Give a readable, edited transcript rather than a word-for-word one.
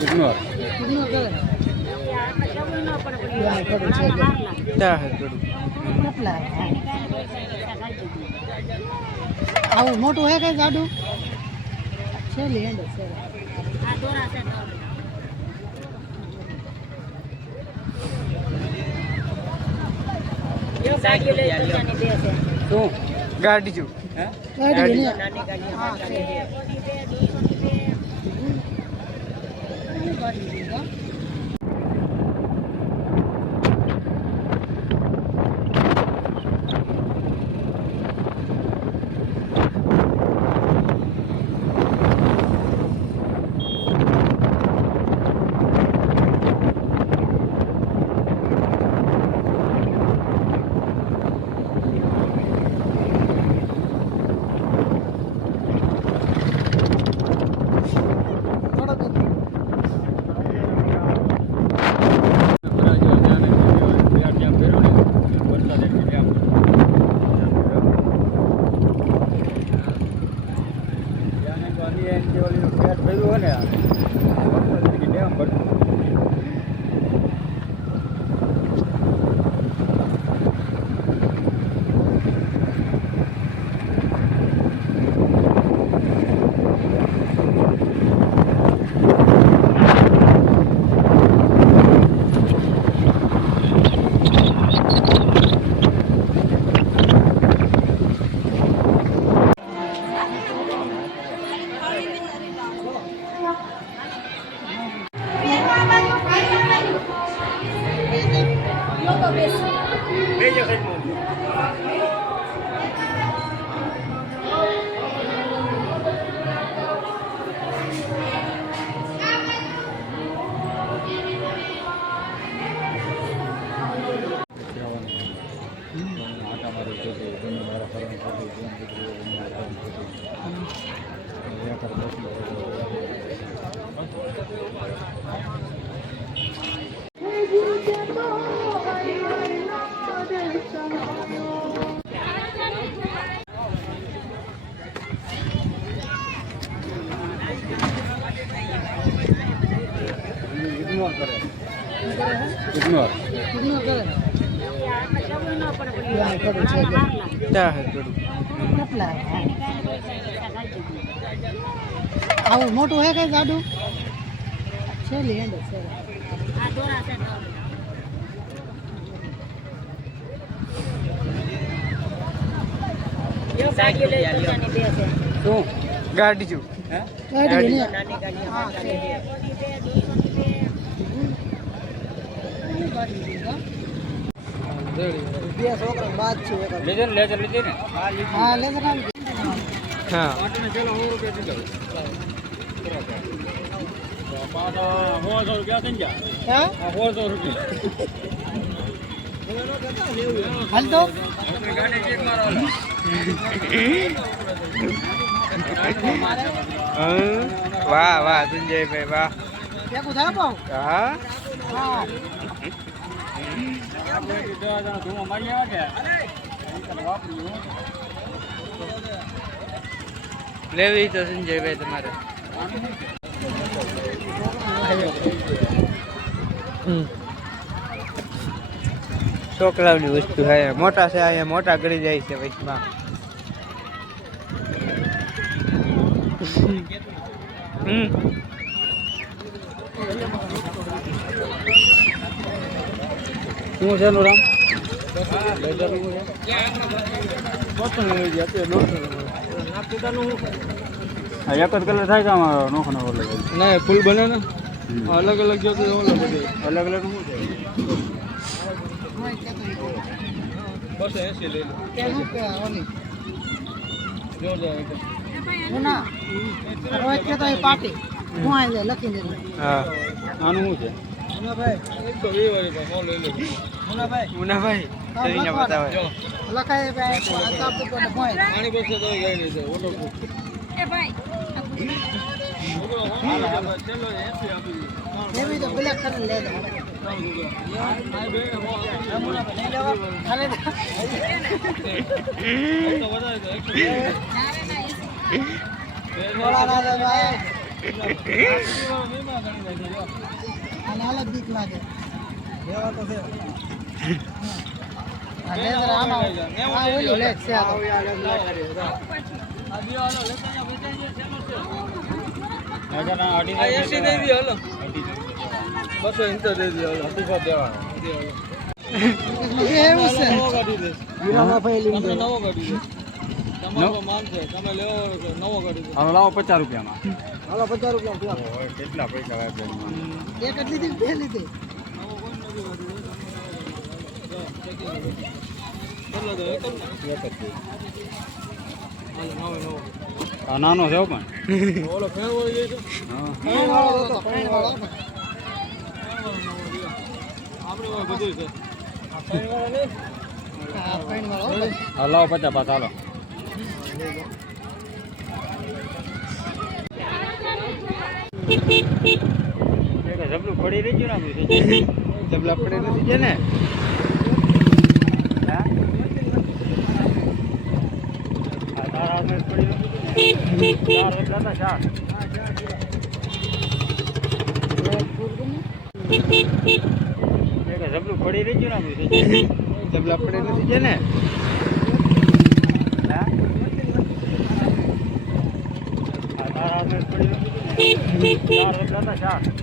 Ignore આવું મોટું હે કઈ ગાડું છે લેન્ડ છે શું ગાડી છું ગાડી ઇગ્નોર આવું મોટું હે કઈ ગાડું છે લેન્ડ છે શું ગાડી છું ગાડી છોકરા બાદ છે લેજર લીધી ને હા લેજર હા હાલ તો વાહ વાહ સંજયભાઈ વાહ કેકું થાય પાઉ હા હા લેવી તો સંજયભાઈ તમારે છોકરાઓની વસ્તુ હે મોટા છે અહીંયા મોટા કરી જાય છે વચમાં શું છે એનું રામ એક જ કલર થાય છે આમાં નોખો નોખો ના ફૂલ બને ને અલગ અલગ જો અલગ અલગ શું છે બસ 80 લઈ લો કેવું કે ઓલી ના રોજ કે તો એ પાર્ટી હું આવી જાય લખી દે હા આનું શું છે મુનાભાઈ એક તો એ વાળી પણ મોલ લઈ લો મુનાભાઈ સરીને બતાવે લખાય ભાઈ આપ તો કોને હોય પાણી બસે તો ગઈ નહીં છે વોટરપ્રૂફ એ ભાઈ હાલ ચલો 80 આપી એવી તો બ્લેક કલર લે દે આને અલગ બીક લાગે આ લેઝર આમાં આ ઓલી લેગ છે આ તો. એ એવું છે વીરામાં ફેલી હાલો લાવો 50 રૂપિયામાં. હાલો 50 રૂપિયા કેટલા પૈસા વાગે એક જ લીધી બે લીધી આ નાનો છે પણ હા લાવો 50 પાસ હાલો. જબલું પડી રહી ગયું ને જબલા પડી નથી છે ને. જબલું પડી રહી ગયું ને જબલા પડી નથી છે ને. પડી નથી.